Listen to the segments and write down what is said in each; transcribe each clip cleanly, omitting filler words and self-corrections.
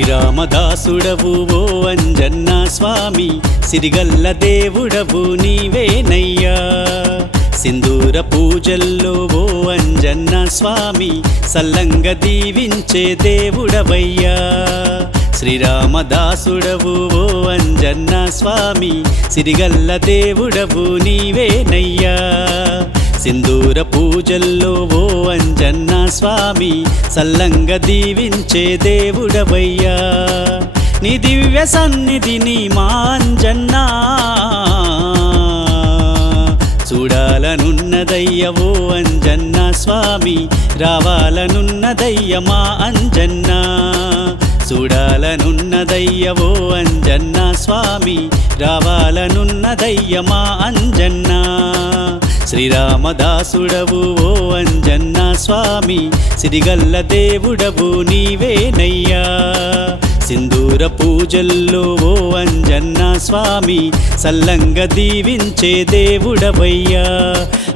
శ్రీరామదాసుడవు ఓ అంజన్న స్వామి, సిరిగల్ల దేవుడవు నీవేనయ్యా. సింధూర పూజల్లో ఓ అంజన్న స్వామి, సల్లంగ దీవించే దేవుడవయ్యా. శ్రీరామదాసుడవు ఓ అంజన్న స్వామి, సిరిగల్ల దేవుడవు నీవేనయ్యా. సింధూర పూజల్లో ఓ అంజన్న స్వామి, సల్లంగ దీవించే దేవుడవయ్యా. నీ దివ్య సన్నిధిని మా అంజన్నా చూడాలనున్నదయ్య ఓ అంజన్న స్వామి, రావాలనున్నదయ్య మా అంజన్న. చూడాలనున్నదయ్య ఓ అంజన్న స్వామి, రావాలనున్నదయ్య మా అంజన్న. శ్రీరామదాసుడవు ఓ అంజన్న స్వామి, సిరిగల్ల దేవుడవు నీవేనయ్యా. సింధూర పూజల్లో ఓ అంజన్న స్వామి, సల్లంగ దీవించే దేవుడవయ్యా.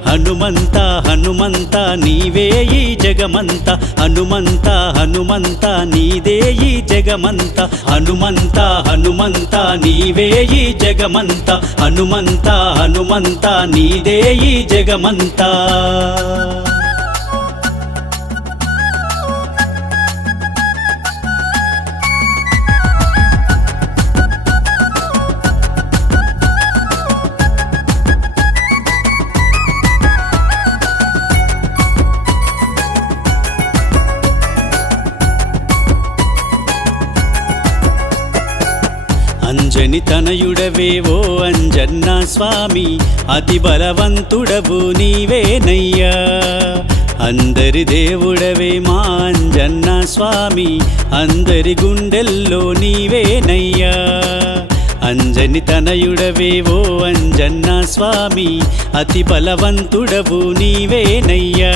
హనుమంత హనుమంత నీవే ఈ జగమంత, హనుమంత హనుమంత నీదే ఈ జగమంత. హనుమంత హనుమంత నీవే ఈ జగమంత, హనుమంత హనుమంత నీదే ఈ జగమంత. అంజని తనయుడవే ఓ అంజన్న స్వామి, అతి బలవంతుడవు నీవేనయ్యా. అందరి దేవుడవే మా అంజన్న స్వామి, అందరి గుండెల్లో నీవేనయ్యా. అంజని తనయుడవే ఓ అంజన్న స్వామి, అతి బలవంతుడవు నీవేనయ్యా.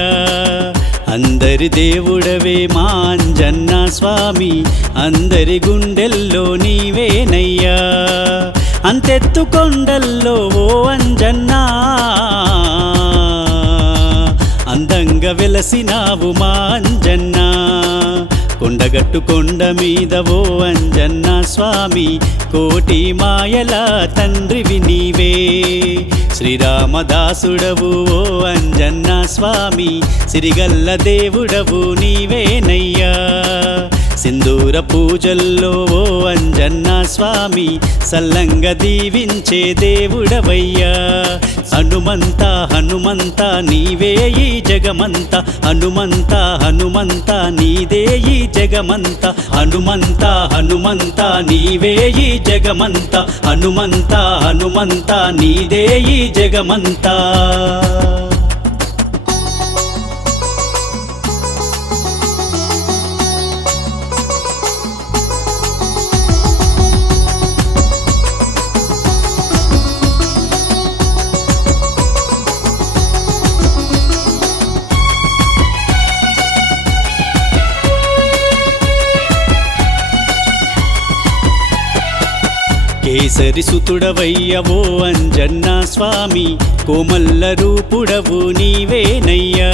అందరి దేవుడవే మా అంజన్న స్వామి, అందరి గుండెల్లో నీవేనయ్యా. అంతెత్తు కొండల్లో ఓ అంజన్నా అందంగా వెలసినావు మా అంజన్నా. కొండగట్టు కొండ మీద ఓ అంజన్న స్వామి, కోటి మాయల తండ్రివి నీవే. శ్రీరామదాసుడవు ఓ అంజన్న స్వామి, సిరిగల్ల దేవుడవు నీవేనయ్యా. సింధూర పూజల్లో ఓ అంజన్న స్వామి, సల్లంగ దీవించే దేవుడవయ్యా. హనుమంత హనుమంత నీవే ఈ జగమంత, హనుమంత హనుమంత నీదే ఈ జగమంత. హనుమంత హనుమంత నీవే ఈ జగమంత, హనుమంత హనుమంత నీదే ఈ జగమంత. కేసరి సుతుడవయ్య ఓ అంజన్న స్వామి, కోమల్ల రూపుడవు నీవేనయ్యా.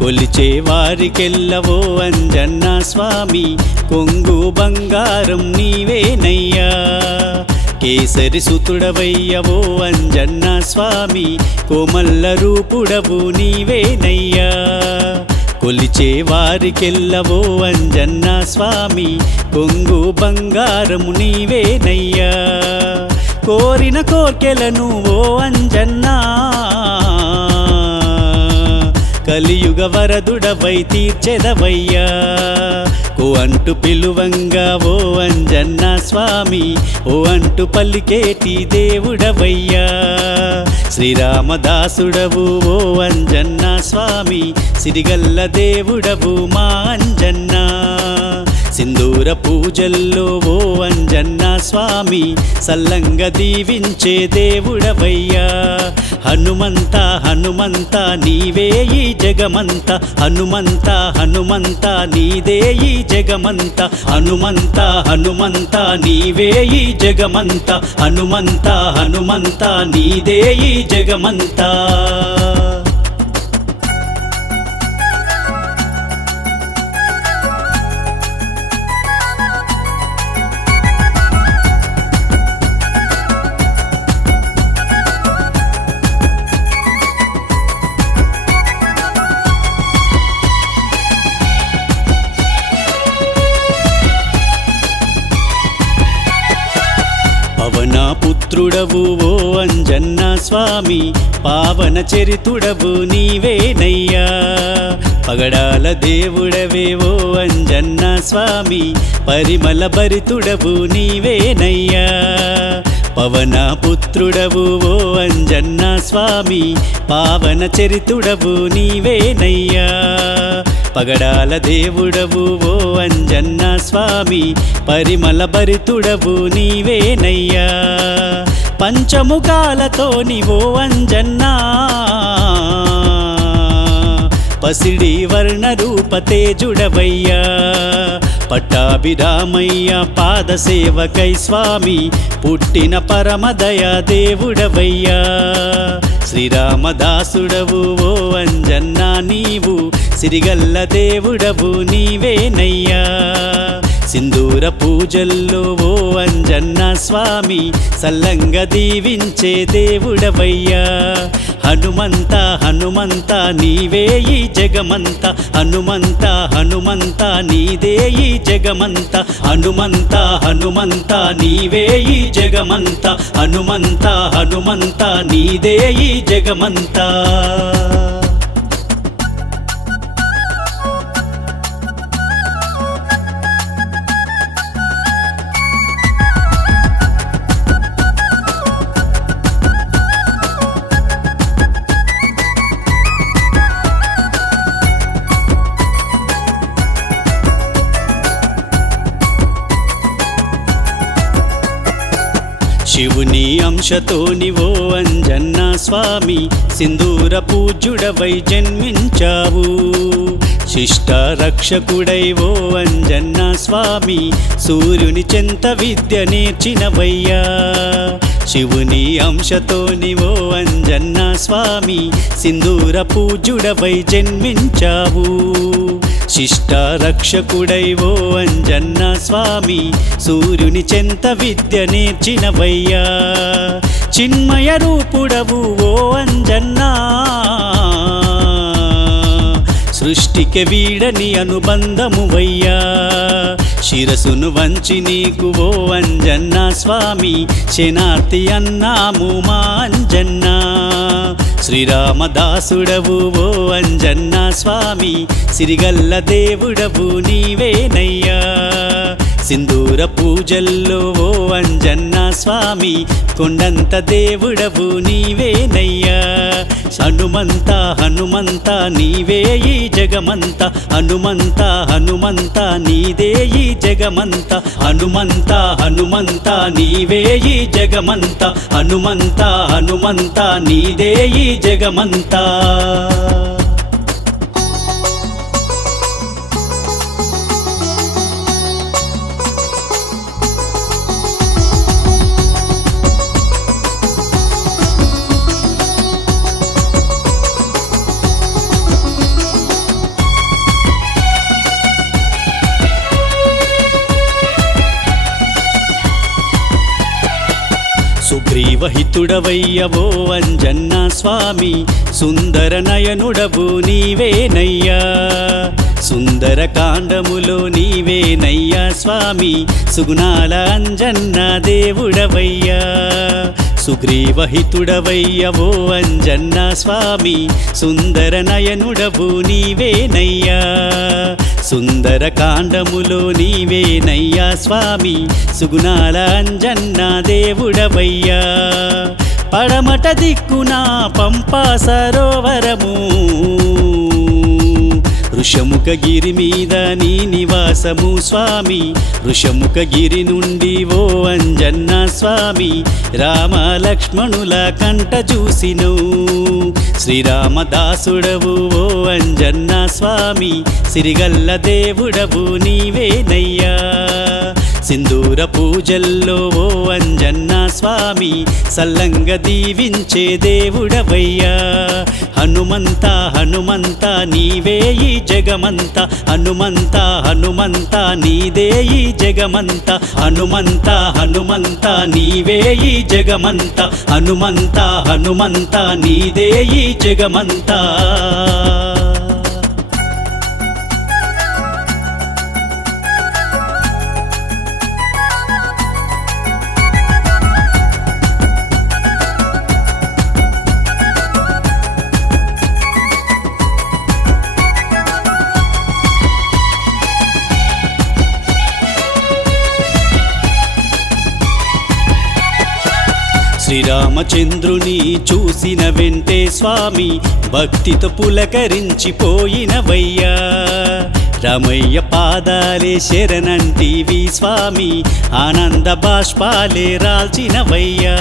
కొలిచే వారికెల్లవో అంజన్న స్వామి, కొంగు బంగారం నీవేనయ్యా. కేసరి సుతుడవయ్య ఓ అంజన్న స్వామి, కోమల్ల రూపుడవు నీవేనయ్యా. కొలిచే వారికెల్లవో అంజన్న స్వామి, కొంగు బంగారము నీవేనయ్యా. కోరిన కోర్కెలను ఓ అంజన్నా కలియుగ వరదుడవై తీర్చెదవయ్యా. ఓ అంటూ పిలువంగా ఓ అంజన్న స్వామి, ఓ అంటూ పలికేటి దేవుడవయ్యా. శ్రీరామదాసుడవు ఓ అంజన్న స్వామి, సిరిగల్ల దేవుడవు మా అంజన్న. సింధూర పూజల్లో ఓ అంజన్న స్వామి సల్లంగా దీవించే దేవుడవయ్యా హనుమంత హనుమంత నీవే ఈ జగమంత హనుమంత హనుమంత నీదే ఈ జగమంత హనుమంత హనుమంత నీవే ఈ జగమంత హనుమంత హనుమంత నీదే ఈ జగమంత పవన పుత్రుడవు ఓ అంజన్న స్వామి పావన చరితుడవు నీవేనయ్యా పగడాల దేవుడవే ఓ అంజన్న స్వామి పరిమళ భరితుడవు నీవేనయ్యా పవన పుత్రుడవు ఓ అంజన్న స్వామి పావన చరితుడవు నీవేనయ్యా పగడాల దేవుడవు ఓ అంజన్న స్వామి పరిమళ భరితుడవు నీవేనయ్యా పంచముఖాలతో నీవో అంజన్నా పసిడి వర్ణ రూప తేజుడవయ్యా పట్టాభిరామయ్య పాద సేవకై స్వామి పుట్టిన పరమదయా దేవుడవయ్యా శ్రీరామదాసుడవు ఓ అంజన్నా నీవు సిరిగల్ల దేవుడవు నీవేనయ్యా సింధూర పూజల్లో ఓ అంజన్న స్వామి సల్లంగా దీవించే దేవుడవయ్యా హనుమంత హనుమంత నీవే ఈ జగమంత హనుమంత హనుమంత నీదే ఈ జగమంత హనుమంత హనుమంత నీవే ఈ జగమంత హనుమంత హనుమంత నీదే ఈ జగమంత శివుని అంశతోని ఓ అంజన్న స్వామి సింధూర పూజ్యుడవై జన్మించావు శిష్ట రక్షకుడై ఓ అంజన్న స్వామి సూర్యుని చెంత విద్య నేర్చినవయ్యా శివుని అంశతోని ఓ అంజన్న స్వామి సింధూర పూజ్యుడవై జన్మించావు శిష్ట రక్షకుడై ఓ అంజన్న స్వామి సూర్యుని చెంత విద్య నేర్చినవయ్యా చిన్మయ రూపుడవు ఓ అంజన్నా సృష్టికి వీడని అనుబంధమువయ్యా శిరసును వంచి నీకు ఓ అంజన్న స్వామి శనార్తి అన్నాము మా అంజన్న శ్రీరామదాసుడవు ఓ అంజన్న స్వామి సిరిగల్ల దేవుడవు నీవేనయ్యా సింధూర పూజల్లో ఓ అంజన్న స్వామి కొండంత దేవుడవు నీవేనయ్యా హనుమంత హనుమంత నీవే ఈ జగమంత హనుమంత హనుమంత నీదే ఈ జగమంత హనుమంత హనుమంత నీవే ఈ జగమంత హనుమంత హనుమంత నీదే ఈ జగమంత సుగ్రీవహితుడవయ్యవో అంజన్న స్వామి సుందర నయనుడవు నీవేనయ్యా సుందర కాండములో నీవేనయ్యా స్వామి సుగుణాల అంజన్న దేవుడవయ్యా సుగ్రీవహితుడవయ్యవో అంజన్న స్వామి సుందర నయనుడవు నీవేనయ్యా సుందర కాండములో నీవేనయ్యా స్వామి సుగుణాల అంజన్న దేవుడవయ్యా పడమట దిక్కున పంపా సరోవరము ఋషముఖగిరి మీద నీ నివాసము స్వామి ఋషముఖగిరి నుండి ఓ అంజన్న స్వామి రామ లక్ష్మణుల కంట చూసిను శ్రీరామదాసుడవు ఓ అంజన్న స్వామి సిరిగల్ల దేవుడవు నీవేనయ్యా సింధూర పూజల్లో ఓ అంజన్న స్వామి సల్లంగ దీవించే దేవుడవయ్యా హనుమంత హనుమంత నీవే ఈ జగమంత హనుమంత హనుమంత నీదే ఈ జగమంత హనుమంత హనుమంత నీవే ఈ జగమంత హనుమంత హనుమంత నీదే ఈ జగమంత శ్రీరామచంద్రుని చూసిన వెంటే స్వామి భక్తితో పులకరించిపోయినవయ్యా రామయ్య పాదాలే శరణంటివి స్వామి ఆనంద బాష్పాలే రాల్చినవయ్యా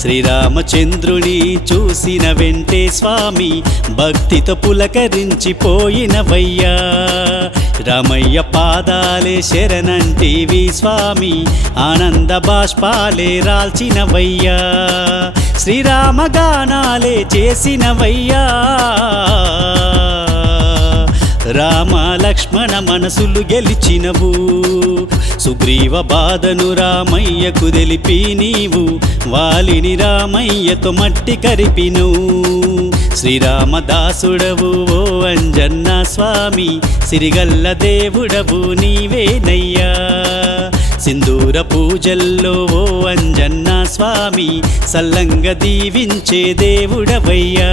శ్రీరామచంద్రుని చూసిన వెంటే స్వామి భక్తితో పులకరించిపోయినవయ్యా రామయ్య పాదాలే శరణంటివి స్వామి ఆనంద బాష్పాలే రాల్చినవయ్యా శ్రీరామ గానాలే చేసినవయ్యా రామ లక్ష్మణ మనసులు గెలిచినవు సుగ్రీవ బాధను రామయ్యకు తెలిపి నీవు వాలిని రామయ్యతో మట్టి కరిపిను శ్రీరామదాసుడవు ఓ అంజన్న స్వామి సిరిగల్ల దేవుడవు నీవేనయ్యా సింధూర పూజల్లో ఓ అంజన్న స్వామి సల్లంగ దీవించే దేవుడవయ్యా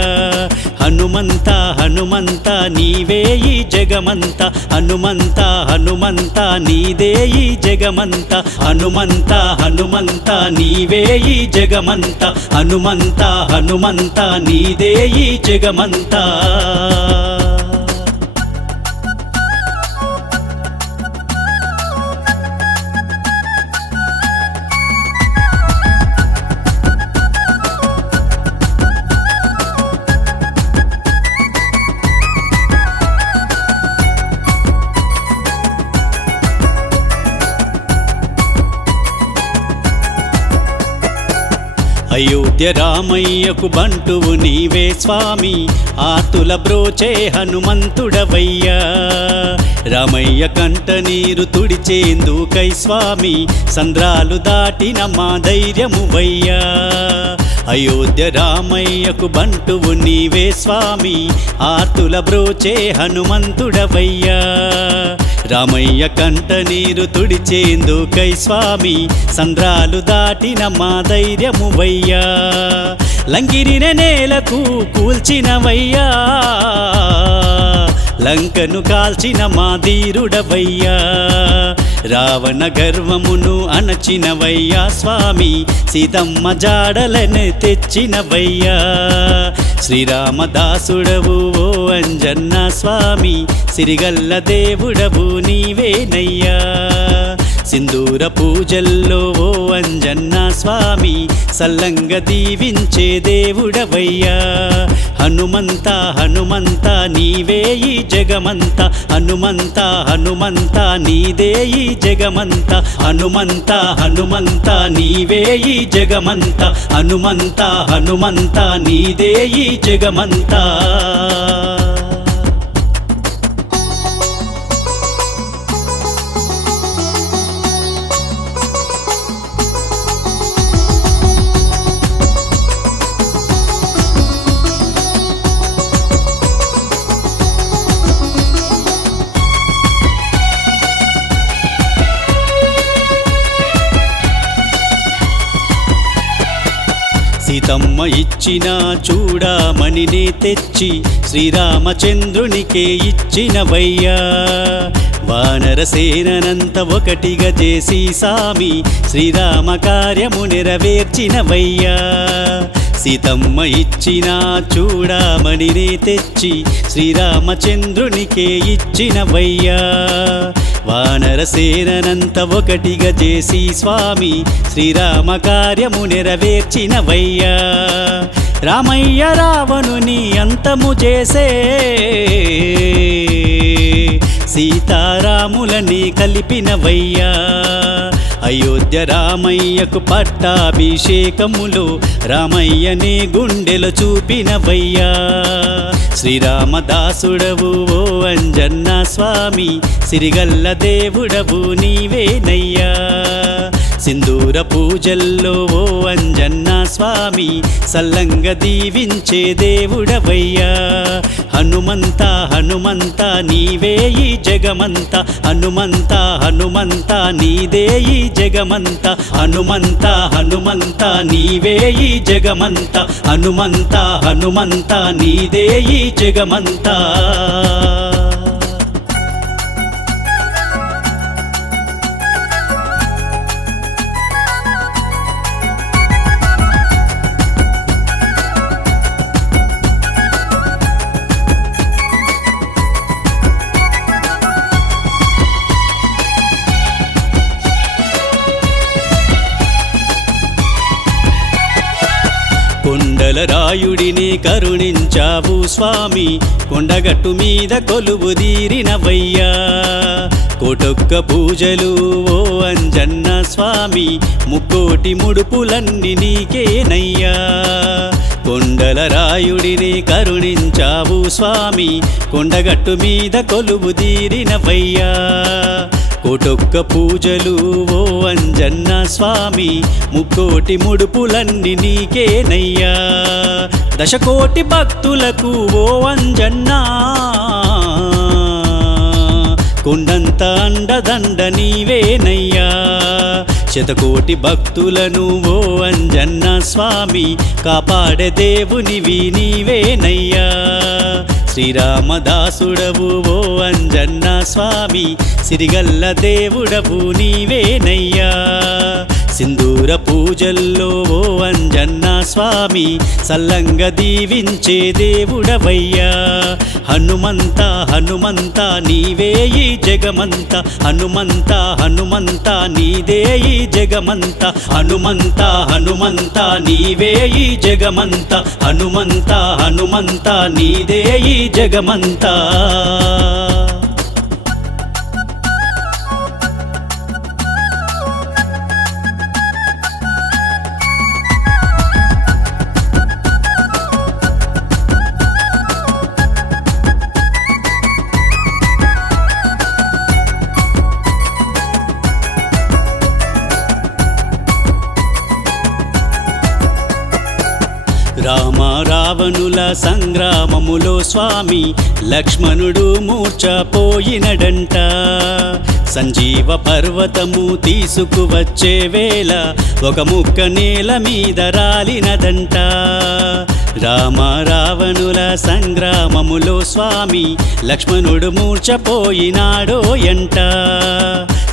హనుమంత హనుమంత నీవే ఈ జగమంత హనుమంత హనుమంత నీదే ఈ జగమంత హనుమంత హనుమంత నీవే ఈ జగమంత హనుమంత హనుమంత నీదే ఈ జగమంత అయోధ్య రామయ్యకు బంటువు నీవే స్వామి ఆతుల బ్రోచే హనుమంతుడవయ్యా రామయ్య కంట నీరు తుడిచేందుకై స్వామి సంద్రాలు దాటిన మా ధైర్యమువయ్యా అయోధ్య రామయ్యకు బంటువు నీవే స్వామి ఆతుల బ్రోచే హనుమంతుడవయ్యా రామయ్య కంట నీరు తుడిచేందుకై స్వామి సంద్రాలు దాటిన మా ధైర్యమువయ్యా లంకిరిన నేలకు కూల్చినవయ్యా లంకను కాల్చిన మా ధీరుడవయ్యా రావణ గర్వమును అణచినవయ్యా స్వామి సీతమ్మ జాడలను తెచ్చినవయ్యా శ్రీరామదాసుడవు ఓ అంజన్న స్వామి సిరిగల్ల దేవుడవు నీవేనయ్యా సింధూర పూజల్లో ఓ అంజన్న స్వామి సల్లంగ దీవించే దేవుడవయ్యా హనుమంత హనుమంత నీవే ఈ జగమంత హనుమంత హనుమంత నీదే ఈ జగమంత హనుమంత హనుమంత నీవే ఈ జగమంత హనుమంత హనుమంత నీదే ఈ జగమంత సీతమ్మ ఇచ్చిన చూడామణిని తెచ్చి శ్రీరామచంద్రునికే ఇచ్చినవయ్యా వానర సేనంత ఒకటిగా చేసి సామి శ్రీరామ కార్యము నెరవేర్చినవయ్యా సీతమ్మ ఇచ్చిన చూడామణినే తెచ్చి శ్రీరామచంద్రునికే ఇచ్చినవయ్యా వానర సేనంత ఒకటిగా చేసి స్వామి శ్రీరామ కార్యము నెరవేర్చినవయ్యా రామయ్య రావణుని అంతము చేసే సీతారాములని కలిపినవయ్యా అయోధ్య రామయ్యకు పట్టాభిషేకములో రామయ్యనే గుండెలు చూపినవయ్యా శ్రీరామదాసుడవు ఓ అంజన్న స్వామి సిరిగల్ల దేవుడవు నీవేనయ్యా సింధూర పూజల్లో ఓ అంజన్న స్వామి సల్లంగ దీవించే దేవుడవయ్యా హనుమంత హనుమంత నీవే ఈ జగమంత హనుమంత హనుమంత నీదే ఈ జగమంత హనుమంత హనుమంత నీవే ఈ జగమంత హనుమంత హనుమంత నీదే ఈ జగమంత కొండల రాయుడిని కరుణించావు స్వామి కొండగట్టు మీద కొలువు తీరినవయ్యా కోటొక్క పూజలు ఓ అంజన్న స్వామి ముక్కోటి ముడుపులన్నీ నీకేనయ్యా కొండల రాయుడిని కరుణించావు స్వామి కొండగట్టు మీద కొలువు తీరినవయ్యా కోటొక్క పూజలు ఓ అంజన్న స్వామి ముక్కోటి ముడుపులన్నీ నీకేనయ్యా దశకోటి భక్తులకు ఓ అంజన్నా కొండంత అండదండ నీవేనయ్యా శతకోటి భక్తులను ఓ అంజన్న స్వామి కాపాడే దేవునివి నీవేనయ్యా శ్రీరామదాసుడవు ఓ అంజన్న స్వామి సిరిగల్ల దేవుడవు నీవేనయ్యా సింధూర పూజల్లో ఓ అంజన్న స్వామి సల్లంగ దీవించే దేవుడవయ్యా హనుమంత హనుమంత నీవే ఈ జగమంత హనుమంత హనుమంత నీదే ఈ జగమంత హనుమంత హనుమంత నీవే ఈ జగమంత హనుమంత హనుమంత నీదే ఈ జగమంత రామ రావణుల సంగ్రామములో స్వామి లక్ష్మణుడు మూర్ఛపోయినడంట సంజీవ పర్వతము తీసుకువచ్చే వేళ ఒక ముక్క నేల మీద రాలినదంట రామ రావణుల సంగ్రామములో స్వామి లక్ష్మణుడు మూర్ఛపోయినాడో ఎంట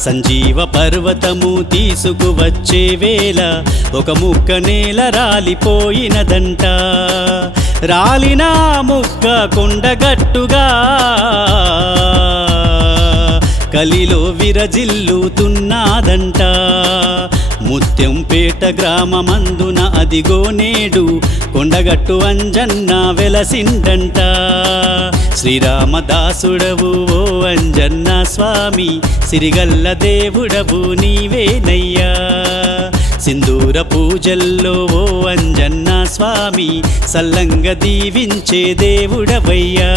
సంజీవ పర్వతము తీసుకువచ్చే వేళ ఒక ముక్క నేల రాలిపోయినదంట రాలిన ముక్క కొండగట్టుగా కలిలో విరజిల్లుతున్నదంట ముత్యంపేట గ్రామమందున అదిగో నేడు కొండగట్టు అంజన్న వెలసిండంట శ్రీరామదాసుడవు ఓ అంజన్న స్వామి సిరిగల్ల దేవుడవు నీవేనయ్యా సింధూర పూజల్లో ఓ అంజన్న స్వామి సల్లంగ దీవించే దేవుడవయ్యా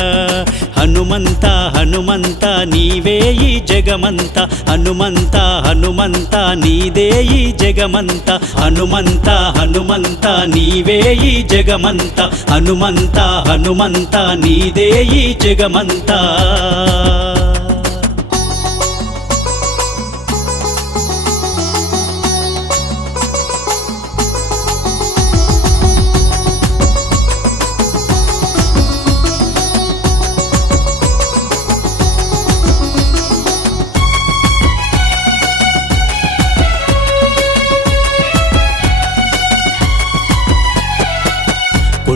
హనుమంత హనుమంత నీవే ఈ జగమంత హనుమంత హనుమంత నీదే ఈ జగమంత హనుమంత హనుమంత నీవే ఈ జగమంత హనుమంత హనుమంత నీదే ఈ జగమంత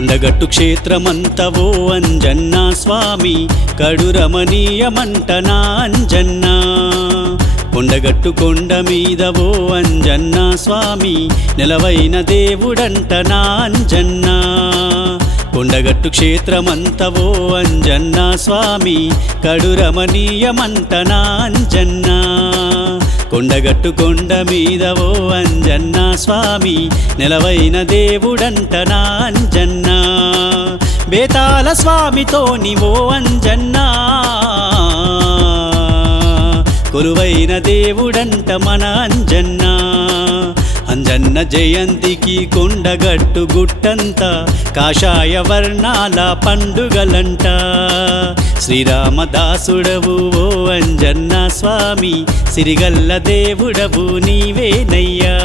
కొండగట్టు క్షేత్రమంత ఓ అంజన్న స్వామి కడు రమణీయమంట నా అంజన్న కొండగట్టు కొండ మీద ఓ అంజన్న స్వామి నెలవైన దేవుడంట నా అంజన్న కొండగట్టు క్షేత్రమంత ఓ అంజన్న స్వామి కడు రమణీయమంట నా అంజన్న కొండగట్టు కొండ మీద ఓ అంజన్న స్వామి నెలవైన దేవుడంట నా అంజన్న బేతాల స్వామితోని ఓ అంజన్న కొలువైన దేవుడంట మన అంజన్న అంజన్న జయంతికి కొండగట్టు గుట్టంత కాషాయ వర్ణాల పండుగలంట శ్రీరామదాసుడవు ఓ అంజన్న స్వామి సిరిగల్ల దేవుడవు నీవేనయ్యా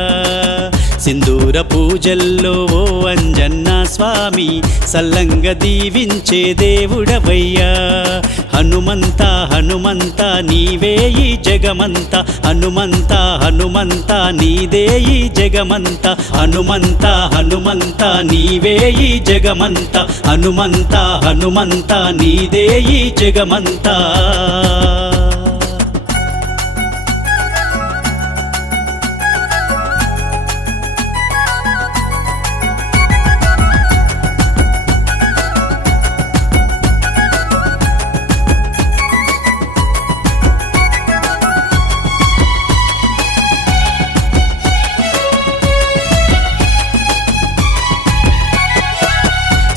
సింధూర పూజల్లో ఓ అంజన్న స్వామి సల్లంగ దీవించే దేవుడవయ్యా హనుమంత హనుమంత నీవే ఈ జగమంత హనుమంత హనుమంత నీదే ఈ జగమంత హనుమంత హనుమంత నీవే ఈ జగమంత హనుమంత హనుమంత నీదే ఈ జగమంత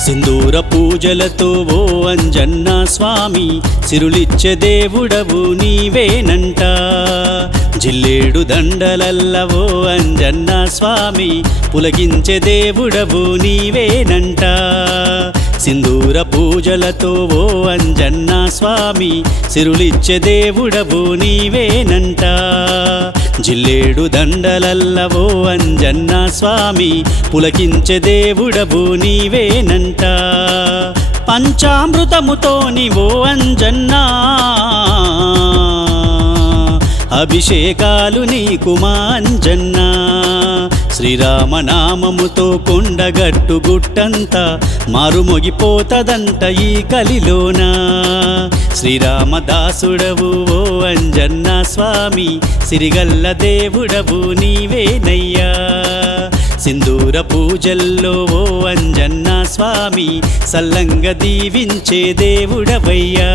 సింధూర పూజలతో ఓ అంజన్న స్వామి సిరులిచ్చే దేవుడవు నీవేనంట జిల్లేడు దండలల్ల ఓ అంజన్న స్వామి పులకించే దేవుడవు నీవేనంట సింధూర పూజలతో ఓ అంజన్న స్వామి సిరులిచ్చే దేవుడవు నీవేనంట జిల్లేడు దండలల్ల ఓ అంజన్న స్వామి పులకించే దేవుడవు నీవేనంట పంచామృతముతోని ఓ అంజన్నా అభిషేకాలు నీకు మా అంజన్న శ్రీరామనామముతో కొండగట్టు గుట్టంతా మారుమొగిపోతదంట ఈ కలిలోన శ్రీరామదాసుడవు ఓ అంజన్న స్వామి సిరిగల్ల దేవుడవు నీవేనయ్యా సింధూర పూజల్లో ఓ అంజన్న స్వామి సల్లంగ దీవించే దేవుడవయ్యా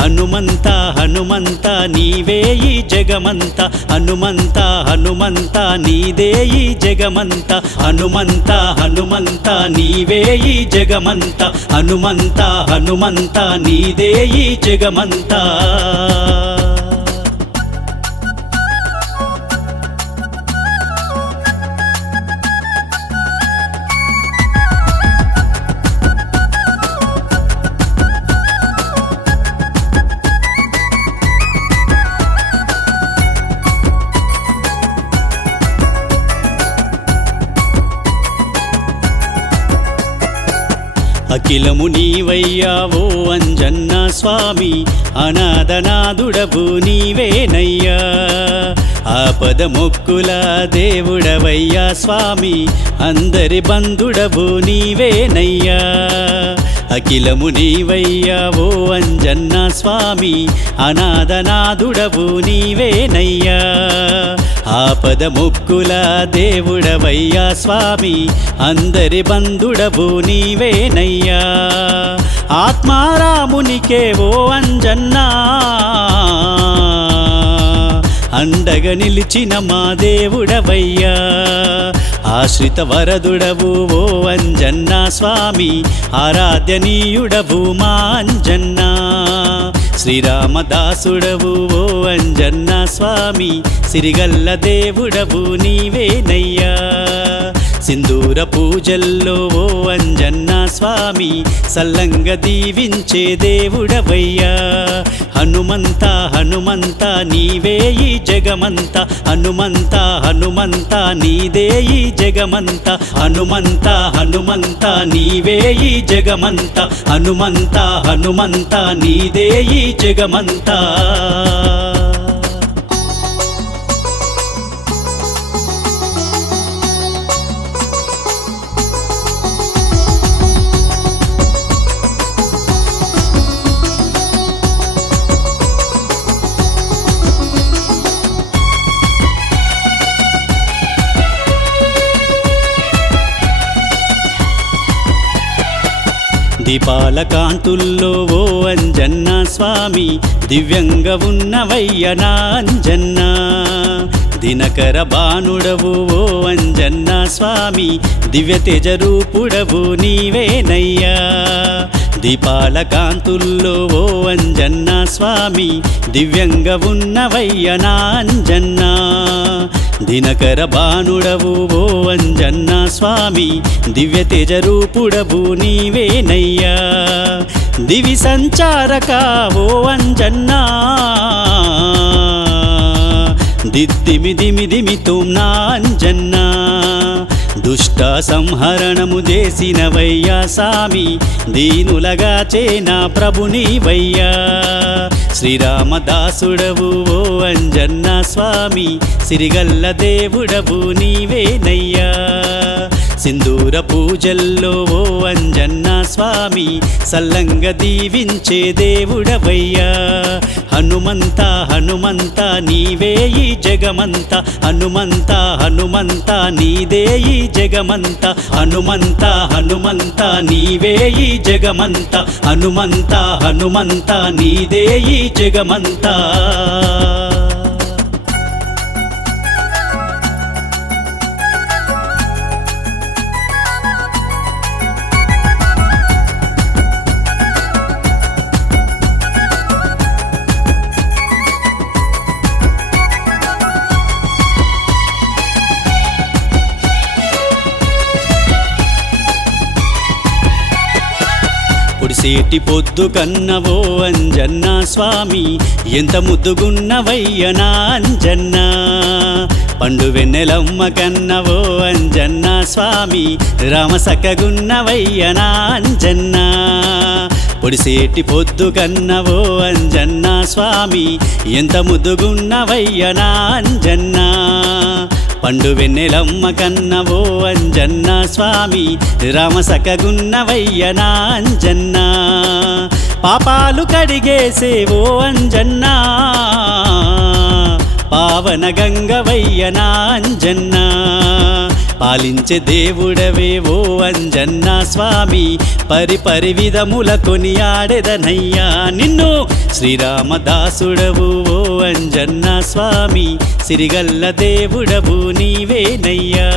హనుమంత హనుమంత నీవే ఈ జగమంత హనుమంత హనుమంత నీదే ఈ జగమంత హనుమంత హనుమంత నీవే ఈ జగమంత హనుమంత హనుమంత నీదే ఈ జగమంత అఖిలము నీవయ్యా ఓ అంజన్న స్వామి అనాథనాథుడవు నీవేనయ్యా ఆపద మొక్కుల దేవుడవయ్యా స్వామి అందరి బంధుడవు నీవేనయ్యా అఖిలము నీవయ్యా ఓ అంజన్న స్వామి అనాథనాథుడవు నీవేనయ్యా ఆపద మొక్కుల దేవుడవయ్యా స్వామి అందరి బంధుడవు నీవేనయ్యా ఆత్మారామునికే ఓ అంజన్నా అండగా నిలిచిన మా దేవుడవయ్యా ఆశ్రిత వరదుడవు ఓ అంజన్న స్వామి ఆరాధ్యనీయుడవు మా అంజన్న శ్రీరామదాసుడవు ఓ అంజన్న స్వామి సిరిగల్ల దేవుడవు నీవేనయ్యా సింధూర పూజల్లో ఓ అంజన్న స్వామి సల్లంగ దీవించే దేవుడవయ్యా హనుమంత హనుమంత నీవే ఈ జగమంత హనుమంత హనుమంత నీదే ఈ జగమంత హనుమంత హనుమంత నీవే ఈ జగమంత హనుమంత హనుమంత నీదే ఈ జగమంత దీపాల కాంతుల్లో ఓ అంజన్న స్వామి దివ్యంగా ఉన్నవయ్య నా అంజన్న దినకర బాణుడవు ఓ అంజన్న స్వామి దివ్య తేజ రూపుడవు నీవేనయ్యా దీపాల కాంతుల్లో ఓ అంజన్న స్వామి దివ్యంగా ఉన్నవయ్య నా అంజన్న దినకర బాణుడవు ఓ అంజన్న స్వామి దివ్య తేజ రూపుడవు నీవేనయ్యా దివి సంచారక ఓ అంజన్న దిద్దిమిదిమిదిమితో నా అంజన్న దుష్ట సంహరణము చేసినవయ్యా సామి దీనులగా చేనా ప్రభునివయ్యా శ్రీరామదాసుడవు ఓ అంజన్న స్వామి సిరిగల్ల దేవుడవు నీవేనయ్యా సింధూర పూజల్లో ఓ అంజన్న స్వామి సల్లంగ దీవించే దేవుడవయ్యా హనుమంత హనుమంత నీవే ఈ జగమంత హనుమంత హనుమంత నీదే ఈ జగమంత హనుమంత హనుమంత నీవే ఈ జగమంత హనుమంత హనుమంత నీదే ఈ జగమంత పొడిసేటి పొద్దు కన్నవో అంజన్న స్వామి ఎంత ముద్దుగున్నవయ్య నా అంజన్న పండు వెన్నెలమ్మ కన్నవో అంజన్న స్వామి రామసక్కగున్నవయ్య నా అంజన్న పొడిసేటి పొద్దు కన్నవో అంజన్న స్వామి ఎంత ముద్దుగున్నవయ్య నా అంజన్న పండు వెన్నెలమ్మ కన్నవో అంజన్న స్వామి రామసక్కగున్నవయ్య నా అంజన్న పాపాలు కడిగేసేవో అంజన్న పావన గంగవయ్య నా అంజన్న పాలించే దేవుడవే ఓ అంజన్న స్వామి పరిపరి విధముల కొనియాడెదనయ్యా నిన్ను శ్రీరామదాసుడవు ఓ అంజన్న స్వామి సిరిగల్ల దేవుడవు నీవేనయ్యా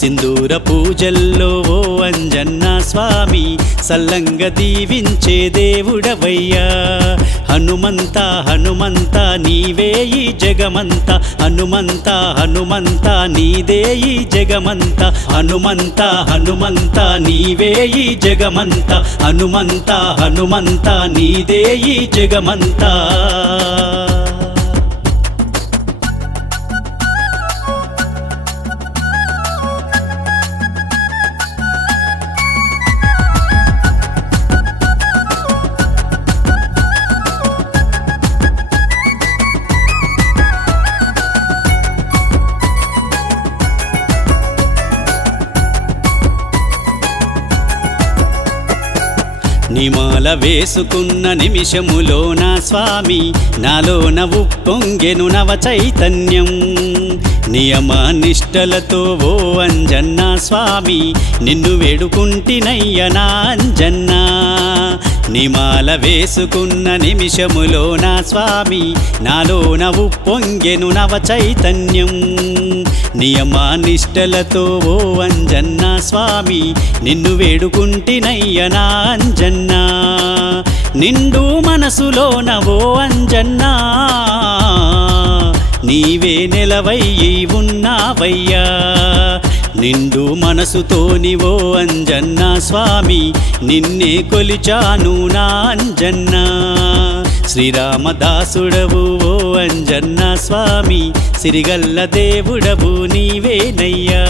సింధూర పూజల్లో ఓ అంజన్న స్వామి సల్లంగ దీవించే దేవుడవయ్యా హనుమంత హనుమంత నీవే ఈ జగమంత హనుమంత హనుమంత నీదే ఈ జగమంత హనుమంత హనుమంత నీవే ఈ జగమంత హనుమంత హనుమంత నీదే ఈ జగమంత నిమాల వేసుకున్న నిమిషములోన స్వామి నాలోన ఉప్పొంగెను నవ చైతన్యం నియమ నిష్టలతో ఓ అంజన్న స్వామి నిన్ను వేడుకుంటినయ్య నా అంజన్న నిమాల వేసుకున్న నిమిషములోన స్వామి నాలోన ఉప్పొంగెను నవ చైతన్యం నియమ నిష్టలతో ఓ అంజన్న స్వామి నిన్ను వేడుకుంటినయ్య నా అంజన్న నిండు మనసులోన ఓ అంజన్న నీవే నెలవయ్యి ఉన్నావయ్యా నిండు మనసుతోని ఓ అంజన్న స్వామి నిన్నే కొలిచాను నా అంజన్న శ్రీరామదాసుడవు ఓ అంజన్న స్వామి సిరిగల్ల దేవుడవు నీవేనయ్యా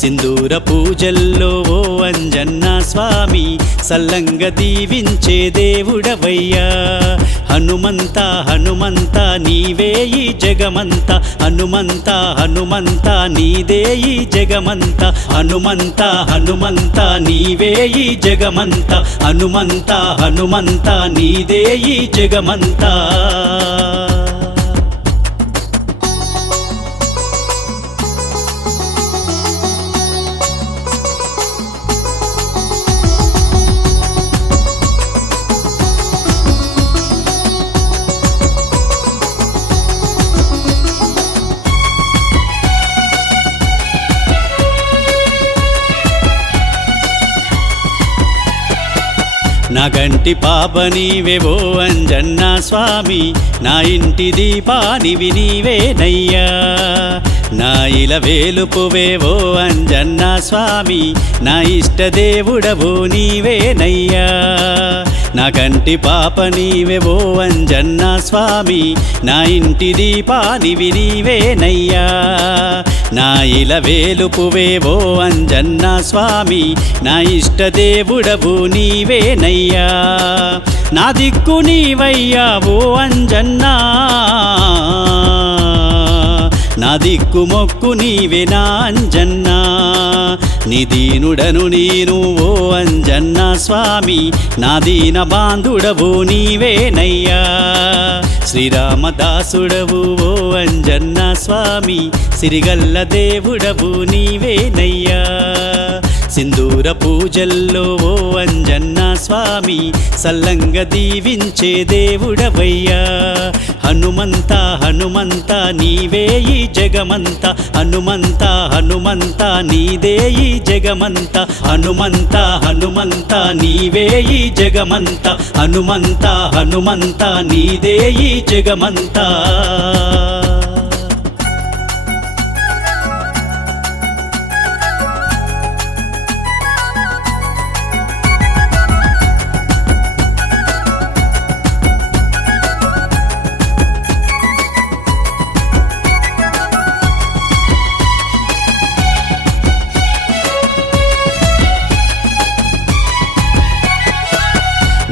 సింధూర పూజల్లో ఓ అంజన్న స్వామి సల్లంగ దీవించే దేవుడవయ్యా హనుమంత హనుమంత నీవే ఈ జగమంత హనుమంత హనుమంత నీదే ఈ జగమంత హనుమంత హనుమంత నీవే ఈ జగమంత హనుమంత హనుమంత నీదే ఈ జగమంత నా కంటి పాప నీవే ఓ అంజన్న స్వామి, నా ఇంటి దీపానివి నీవేనయ్యా. నా ఇల వేలుపువే ఓ అంజన్న స్వామి, నా ఇష్ట దేవుడవు నీవేనయ్యా. నా కంటి పాప నీవే ఓ అంజన్న స్వామి, నా ఇంటి దీపానివి నీవేనయ్యా. నా ఇల వేలుపువే ఓ అంజన్న స్వామి, నా ఇష్ట దేవుడవు నీవేనయ్యా. నా దిక్కు నీవయ్యా ఓ అంజన్నా, నా దిక్కు మొక్కు నీవే నా అంజన్నా. నీ దీనుడను నేను ఓ అంజన్న స్వామి, నా దీన బాంధుడవు నీవేనయ్యా. శ్రీరామదాసుడవు ఓ అంజన్న స్వామి, సిరిగల్ల దేవుడవు నీవేనయ్యా. సింధూర పూజల్లో ఓ అంజన్న స్వామి, సల్లంగ దీవించే దేవుడవయ్యా. హనుమంత హనుమంత నీవే ఈ జగమంత, హనుమంత హనుమంత నీదే ఈ జగమంత, హనుమంత హనుమంత నీవే ఈ జగమంత, హనుమంత హనుమంత నీదే ఈ జగమంత.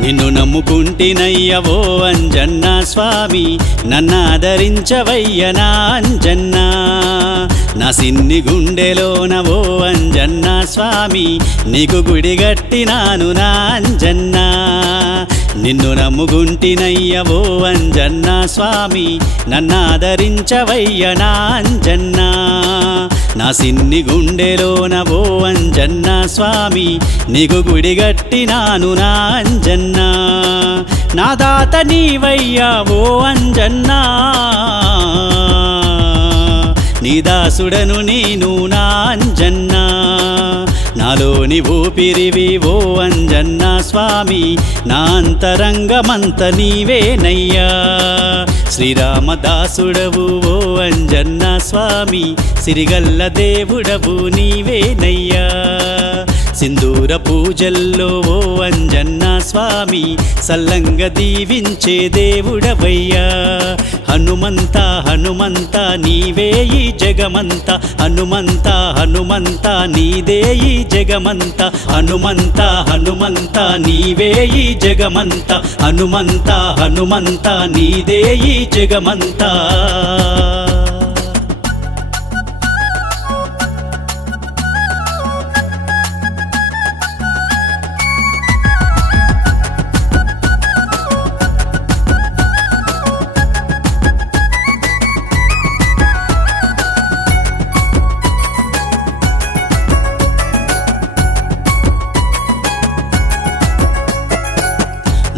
నిన్ను నమ్ముకుంటినయ్య ఓ అంజన్న స్వామి, నన్నాదరించవయ్య నా అంజన్న. నా సిన్ని గుండెలోన ఓ అంజన్న స్వామి, నీకు గుడి గట్టినాను నా అంజన్న. నిన్ను నమ్ముకుంటినయ్య ఓ అంజన్న స్వామి, నన్నాదరించవయ్య నా అంజన్న. నా సిన్ని గుండెలోన ఓ అంజన్న స్వామి, నీకు గుడి గట్టినాను నా అంజన్న. నా దాత నీవయ్యా ఓ అంజన్నా, నీ దాసుడను నేను నా అంజన్నా. నాలోని ఊపిరివి ఓ అంజన్న స్వామి, నా అంతరంగమంత నీవేనయ్యా. శ్రీరామదాసుడవు ఓ అంజన్న స్వామి, సిరిగల్ల దేవుడవు నీవేనయ్యా. సింధూర పూజల్లో ఓ అంజన్న స్వామి, సల్లంగ దీవించే దేవుడవయ్యా. హనుమంత హనుమంత నీవే ఈ జగమంత, హనుమంత హనుమంత నీదే ఈ జగమంత, హనుమంత హనుమంత నీవే ఈ జగమంత, హనుమంత హనుమంత నీదే ఈ జగమంత.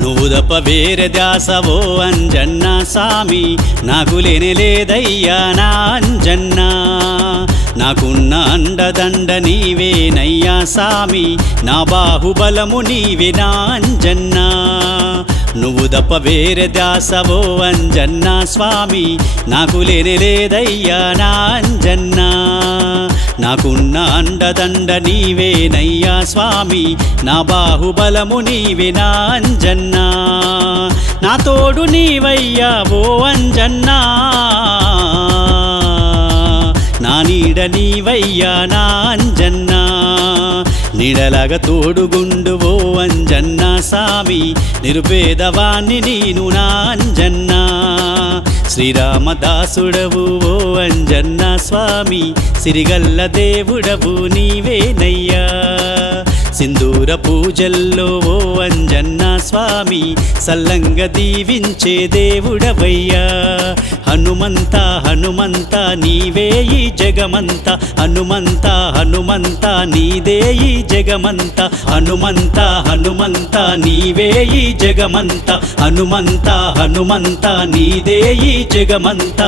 నువ్వు తప్ప వేరే ధ్యాస ఓ అంజన్న స్వామి, నాకు లేదయ్యా నా అంజన్న. నాకున్న అండదండ నీవేనయ్యా స్వామి, నా బాహుబలము నీవే నా అంజన్న. నువ్వు తప్ప వేరే ధ్యాస ఓ అంజన్న స్వామి, నాకు లేదయ్యా నా అంజన్న. నాకున్న అండదండ నీవేనయ్యా స్వామి, నా బాహుబలము నీవే నా అంజన్న. నా తోడు నీవయ్యా ఓ అంజన్నా, నా నీడ నీవయ్యా నా అంజన్నా. నీడలాగా తోడుగుండు ఓ అంజన్న స్వామి, నిరుపేదవాణ్ణి నేను నా అంజన్నా. శ్రీరామదాసుడవు ఓ అంజన్న స్వామి, సిరిగల్ల దేవుడవు నీవేనయ్యా. సింధూర పూజల్లో ఓ అంజన్న స్వామి, సల్లంగ దీవించే దేవుడవయ్యా. హనుమంత హనుమంత నీవే ఈ జగమంత, హనుమంత హనుమంత నీదే ఈ జగమంత, హనుమంత హనుమంత నీవే ఈ జగమంత, హనుమంత హనుమంత నీదే ఈ జగమంత.